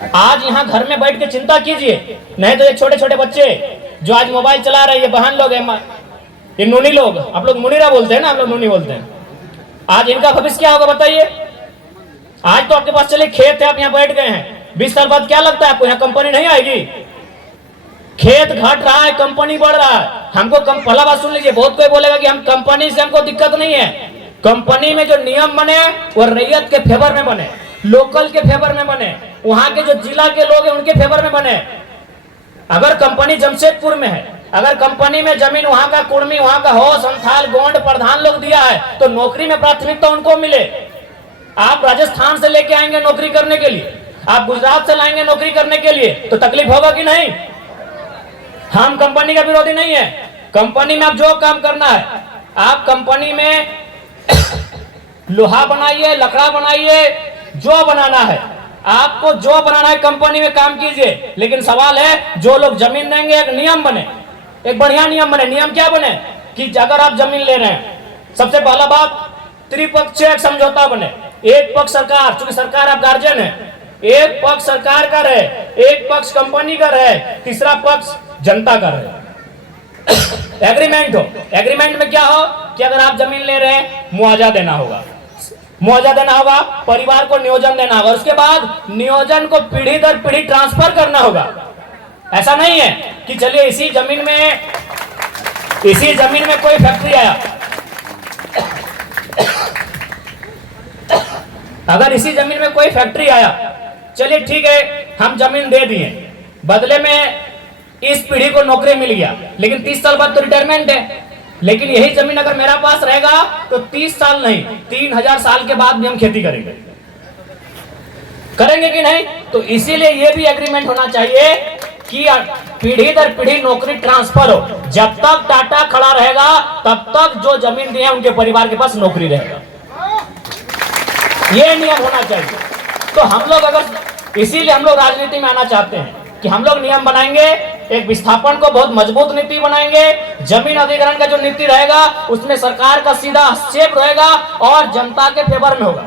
आज यहाँ घर में बैठ के चिंता कीजिए, नहीं तो ये छोटे छोटे बच्चे जो आज मोबाइल चला रहे हैं, ये बहन लोग हैं, ये नूनी लोग, आप लोग मुनीरा बोलते हैं ना, हम लोग नूनी बोलते हैं, आज इनका भविष्य क्या होगा बताइए। आज तो आपके पास चले खेत है, आप यहाँ बैठ गए हैं, 20 साल बाद क्या लगता है आपको यहाँ कंपनी नहीं आएगी? खेत घट रहा है, कंपनी बढ़ रहा है। हमको पहला बात सुन लीजिए, बहुत कोई बोलेगा कि हम कंपनी से हमको दिक्कत नहीं है। कंपनी में जो नियम बने वो रैयत के फेवर में बने, लोकल के फेवर में बने, वहां के जो जिला के लोग हैं उनके फेवर में बने। अगर कंपनी जमशेदपुर में है, अगर कंपनी में जमीन वहां का कुर्मी, वहां का हो, संथाल, गोंड, प्रधान लोग दिया है, तो नौकरी में प्राथमिकता उनको मिले। आप राजस्थान से लेके आएंगे नौकरी करने के लिए, आप गुजरात से लाएंगे नौकरी करने के लिए, तो तकलीफ होगा कि नहीं? हम कंपनी का विरोधी नहीं है। कंपनी में आप जो काम करना है, आप कंपनी में लोहा बनाइए, लकड़ा बनाइए, जो बनाना है आपको, जो बनाना है कंपनी में काम कीजिए। लेकिन सवाल है, जो लोग जमीन देंगे एक नियम बने, एक बढ़िया नियम बने। नियम क्या बने कि अगर आप जमीन ले रहे हैं, सबसे पहला बात त्रिपक्षीय एक समझौता बने। एक पक्ष सरकार, चूंकि सरकार आप गार्जियन है, एक पक्ष सरकार का रहे, एक पक्ष कंपनी का रहे, तीसरा पक्ष जनता का रहे। एग्रीमेंट हो, एग्रीमेंट में क्या हो कि अगर आप जमीन ले रहे हैं मुआवजा देना होगा, मुआवजा देना होगा, परिवार को नियोजन देना होगा, उसके बाद नियोजन को पीढ़ी दर पीढ़ी ट्रांसफर करना होगा। ऐसा नहीं है कि चलिए इसी जमीन में कोई फैक्ट्री आया, अगर इसी जमीन में कोई फैक्ट्री आया, चलिए ठीक है हम जमीन दे दिए, बदले में इस पीढ़ी को नौकरी मिल गया, लेकिन 30 साल बाद तो रिटायरमेंट है। लेकिन यही जमीन अगर मेरा पास रहेगा तो 30 साल नहीं 3000 साल के बाद भी हम खेती करेंगे कि नहीं? तो इसीलिए ये भी एग्रीमेंट होना चाहिए कि पीढ़ी दर पीढ़ी नौकरी ट्रांसफर हो। जब तक टाटा खड़ा रहेगा तब तक जो जमीन दी है उनके परिवार के पास नौकरी रहेगा, ये नियम होना चाहिए। तो हम लोग अगर, इसीलिए हम लोग राजनीति में आना चाहते हैं कि हम लोग नियम बनाएंगे, एक विस्थापन को बहुत मजबूत नीति बनाएंगे, जमीन अधिग्रहण का जो नीति रहेगा उसमें सरकार का सीधा हस्तक्षेप रहेगा और जनता के फेवर में होगा।